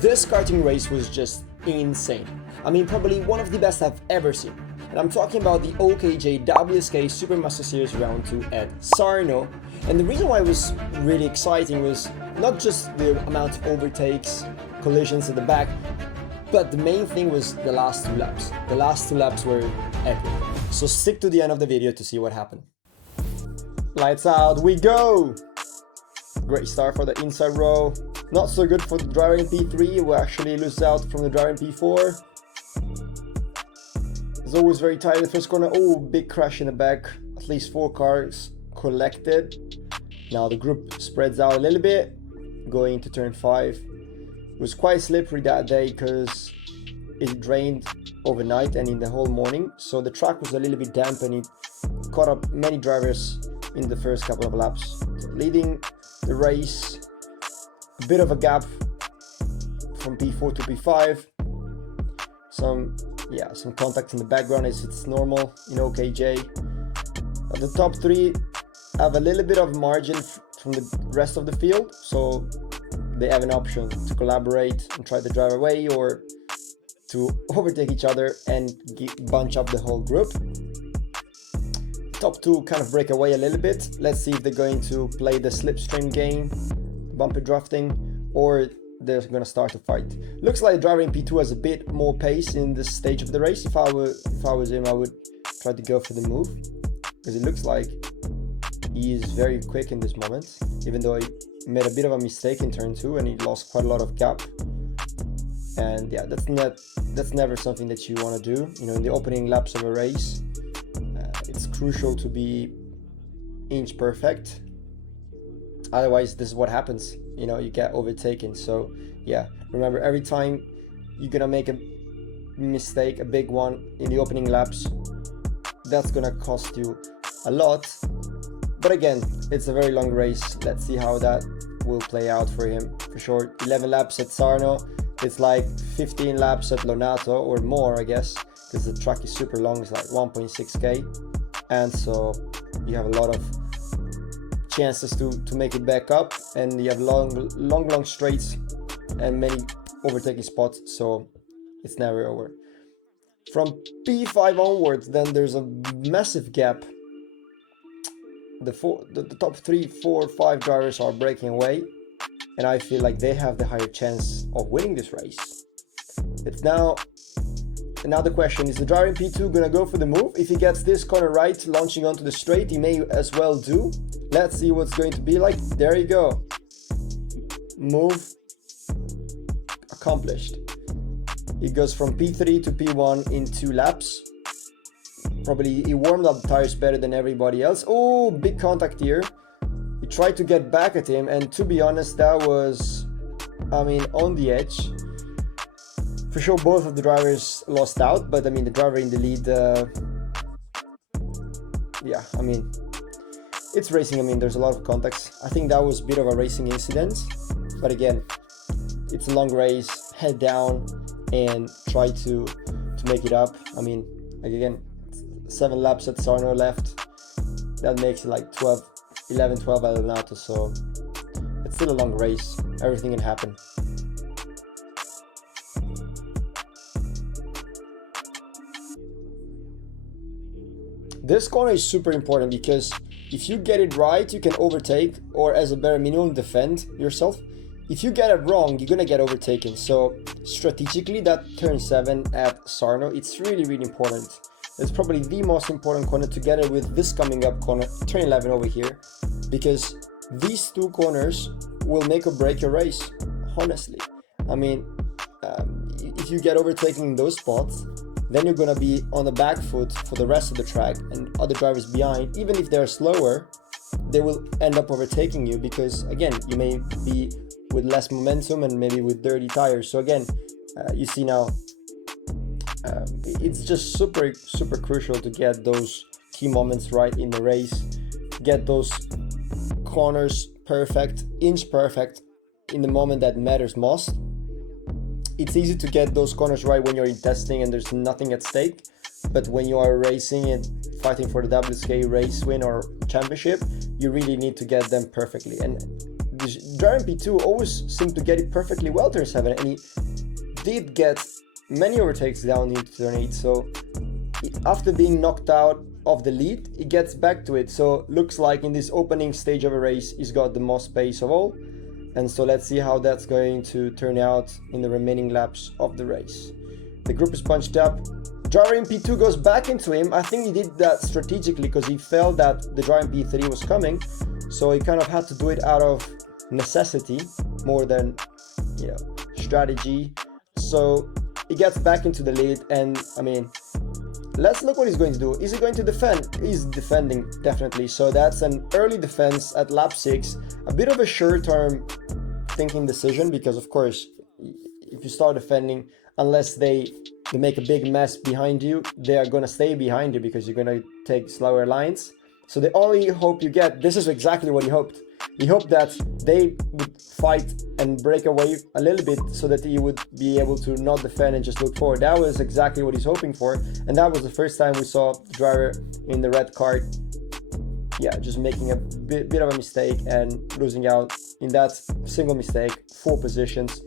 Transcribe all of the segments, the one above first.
This karting race was just insane. I mean, probably one of the best I've ever seen. And I'm talking about the OKJ WSK Super Master Series Round 2 at Sarno. And the reason why it was really exciting was not just the amount of overtakes, collisions at the back, but the main thing was the last two laps. The last two laps were epic. So stick to the end of the video to see what happened. Lights out, we go! Great start for the inside row. Not so good for the driver in P3, who actually loses out from the driver in P4. It's always very tight in the first corner. Oh, big crash in the back. At least 4 cars collected. Now the group spreads out a little bit, going to turn 5. It was quite slippery that day because it rained overnight and in the whole morning. So the track was a little bit damp and it caught up many drivers in the first couple of laps. So leading the race, a bit of a gap from P4 to P5. Some contact in the background as it's normal in OKJ. The top 3 have a little bit of margin from the rest of the field, so they have an option to collaborate and try to drive away or to overtake each other and bunch up the whole group. Top 2 kind of break away a little bit. Let's see if they're going to play the slipstream game, bumper drafting, or they're going to start a fight. Looks like the driver in P2 has a bit more pace in this stage of the race. If I was him, I would try to go for the move, because it looks like he is very quick in this moment, even though he made a bit of a mistake in turn 2 and he lost quite a lot of gap. And yeah, that's never something that you want to do. You know, in the opening laps of a race, it's crucial to be inch perfect. Otherwise, this is what happens. You know, you get overtaken. So yeah, remember, every time you're gonna make a mistake, a big one in the opening laps, that's gonna cost you a lot. But again, it's a very long race. Let's see how that will play out for him. For sure, 11 laps at Sarno. It's like 15 laps at Lonato or more, I guess, because the track is super long. It's like 1.6k, and so you have a lot of chances to make it back up, and you have long straights and many overtaking spots, so it's never over. From P5 onwards, then there's a massive gap. The top 3, 4, 5 drivers are breaking away, and I feel like they have the higher chance of winning this race. It's now the question, is the driver in P2 gonna go for the move? If he gets this corner right, launching onto the straight, he may as well do. Let's see what's going to be like. There you go. Move accomplished. He goes from P3 to P1 in 2 laps. Probably he warmed up the tires better than everybody else. Oh, big contact here. He tried to get back at him, and to be honest, that was, I mean, on the edge. For sure, both of the drivers lost out, but I mean, the driver in the lead, yeah, I mean, it's racing. I mean, there's a lot of contacts. I think that was a bit of a racing incident, but again, it's a long race. Head down and try to make it up. I mean, again, 7 laps at Sarno left. That makes it like 11, 12 at Lonato, so it's still a long race. Everything can happen. This corner is super important because if you get it right, you can overtake, or as a bare minimum, defend yourself. If you get it wrong, you're gonna get overtaken. So strategically, that turn 7 at Sarno, it's really important. It's probably the most important corner, together with this coming up corner, turn 11 over here, because these 2 corners will make or break your race, honestly. I mean, if you get overtaken in those spots, then you're gonna be on the back foot for the rest of the track, and other drivers behind, even if they're slower, they will end up overtaking you, because again, you may be with less momentum and maybe with dirty tires. So again, you see now, it's just super crucial to get those key moments right in the race, get those corners perfect, inch perfect in the moment that matters most. It's easy to get those corners right when you're in testing and there's nothing at stake, but when you are racing and fighting for the WSK race win or championship, you really need to get them perfectly. And because driver in P2 always seemed to get it perfectly well turn 7, and he did get many overtakes down into turn 8. So after being knocked out of the lead, he gets back to it. So looks like in this opening stage of a race, he's got the most pace of all. And so let's see how that's going to turn out in the remaining laps of the race. The group is punched up. Driver in P2 goes back into him. I think he did that strategically because he felt that the driver in P3 was coming. So he kind of had to do it out of necessity more than, you know, strategy. So he gets back into the lead, and I mean, let's look what he's going to do. Is he going to defend? He's defending, definitely. So that's an early defense at lap 6. A bit of a short-term thinking decision, because of course, if you start defending, unless they make a big mess behind you, they are going to stay behind you because you're going to take slower lines. So the only hope you get, this is exactly what he hoped. He hoped that they would fight and break away a little bit so that he would be able to not defend and just look forward. That was exactly what he's hoping for. And that was the first time we saw the driver in the red card, yeah, just making a bit of a mistake and losing out in that single mistake 4 positions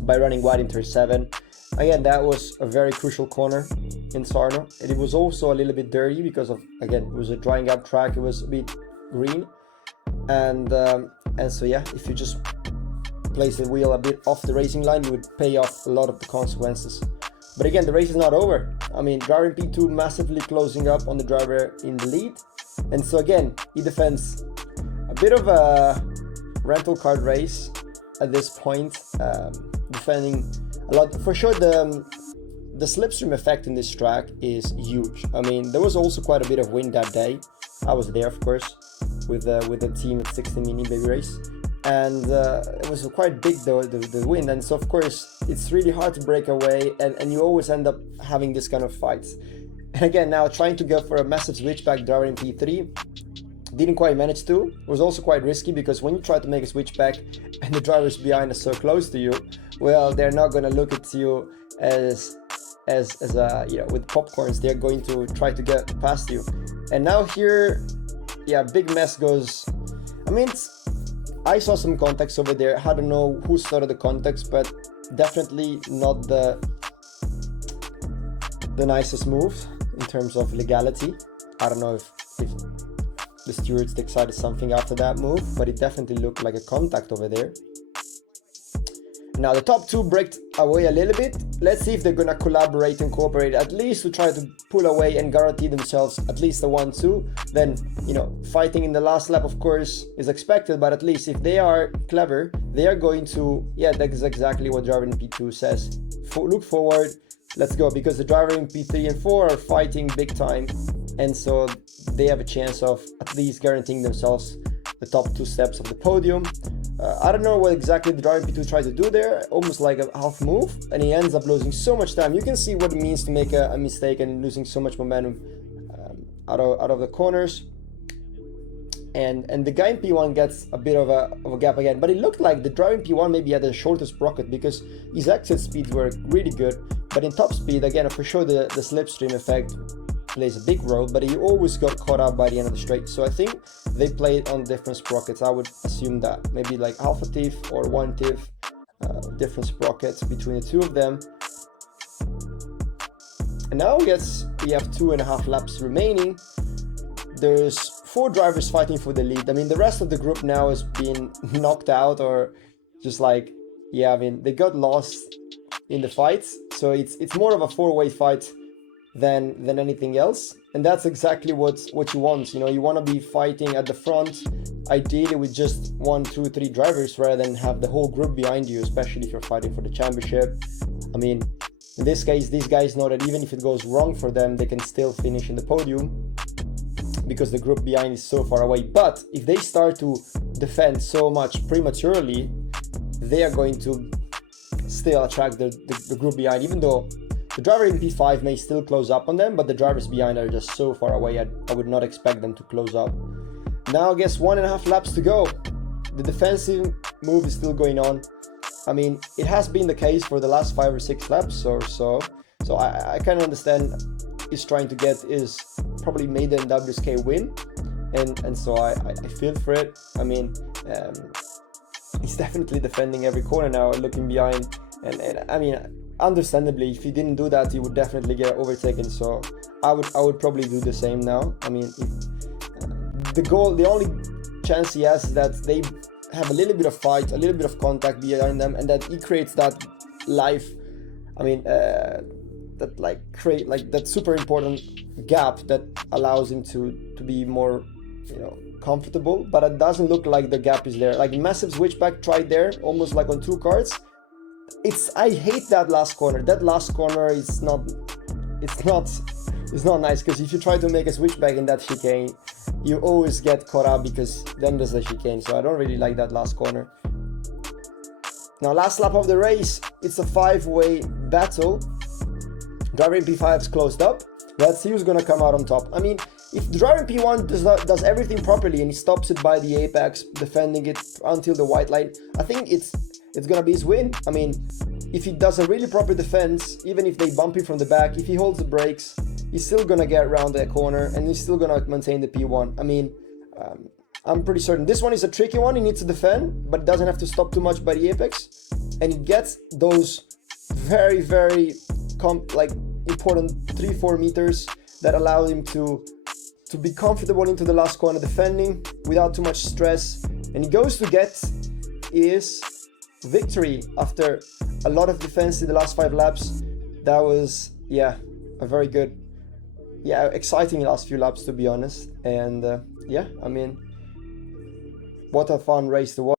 by running wide in turn 7. Again, that was a very crucial corner in Sarno. And it was also a little bit dirty because of, again, it was a drying up track. It was a bit green. And so yeah, if you just place the wheel a bit off the racing line, you would pay off a lot of the consequences. But again, the race is not over. I mean, driver in P2 massively closing up on the driver in the lead. And so again, he defends a bit of a rental card race at this point, defending a lot. For sure, the slipstream effect in this track is huge. I mean, there was also quite a bit of wind that day. I was there, of course, with the team at 60 Mini Baby Race, and it was quite big the wind, and so of course it's really hard to break away, and you always end up having this kind of fights. And again, now trying to go for a massive switchback driver in P3 didn't quite manage to. It was also quite risky because when you try to make a switchback and the drivers behind are so close to you, well, they're not going to look at you as you know, with popcorns. They're going to try to get past you. And now here, yeah, big mess goes. I mean, I saw some context over there. I don't know who started the context, but definitely not the nicest move in terms of legality. I don't know if the stewards decided something after that move, but it definitely looked like a contact over there. Now the top 2 breaked away a little bit. Let's see if they're gonna collaborate and cooperate, at least to try to pull away and guarantee themselves at least a 1-2. Then, you know, fighting in the last lap, of course, is expected, but at least if they are clever, they are going to, yeah, that's exactly what driver in P2 says. Look forward, let's go, because the driver in P3 and 4 are fighting big time, and so they have a chance of at least guaranteeing themselves the top 2 steps of the podium. I don't know what exactly the driver P2 tried to do there, almost like a half move, and he ends up losing so much time. You can see what it means to make a mistake and losing so much momentum out of the corners. And the guy in P1 gets a bit of a gap again, but it looked like the driver in P1 maybe had the shortest sprocket because his exit speeds were really good, but in top speed, again, for sure the slipstream effect plays a big role, but he always got caught up by the end of the straight. So I think they played on different sprockets. I would assume that maybe like half a TIF or 1 TIF, different sprockets between the 2 of them. And now we have 2.5 laps remaining. There's 4 drivers fighting for the lead. I mean, the rest of the group now has been knocked out, or just like, yeah, I mean, they got lost in the fights. So it's more of a 4-way fight than anything else, and that's exactly what you want. You know, you want to be fighting at the front, ideally with just 1, 2, 3 drivers, rather than have the whole group behind you, especially if you're fighting for the championship. I mean, in this case, these guys know that even if it goes wrong for them, they can still finish in the podium because the group behind is so far away. But if they start to defend so much prematurely, they are going to still attract the group behind, even though the driver in P5 may still close up on them, but the drivers behind are just so far away, I would not expect them to close up. Now I guess 1.5 laps to go. The defensive move is still going on. I mean, it has been the case for the last 5 or 6 laps or so. So I kind of understand he's trying to get his probably maiden WSK win. And so I feel for it. I mean, he's definitely defending every corner now and looking behind. And I mean, understandably, if he didn't do that, he would definitely get overtaken. So I would probably do the same now. I mean, the only chance he has is that they have a little bit of fight, a little bit of contact behind them, and that he creates that life. I mean, that create that super important gap that allows him to be more, comfortable. But it doesn't look like the gap is there. Like massive switchback tried there, almost like on 2 cards. I hate that last corner. That last corner is not nice, because if you try to make a switchback in that chicane, you always get caught up, because then there's a chicane. So I don't really like that last corner. Now, last lap of the race, it's a 5-way battle. Driver in P5 is closed up. Let's see who's gonna come out on top. I mean, if driver in P1 does everything properly and he stops it by the apex, defending it until the white line, I think it's gonna be his win. I mean, if he does a really proper defense, even if they bump him from the back, if he holds the brakes, he's still gonna get around that corner and he's still gonna maintain the P1. I mean, I'm pretty certain this one is a tricky one. He needs to defend, but doesn't have to stop too much by the apex, and he gets those very, very important 3-4 meters that allow him to be comfortable into the last corner defending without too much stress, and he goes to get his victory after a lot of defense in the last 5 laps. That was, a very good, exciting last few laps, to be honest. And I mean, what a fun race to watch.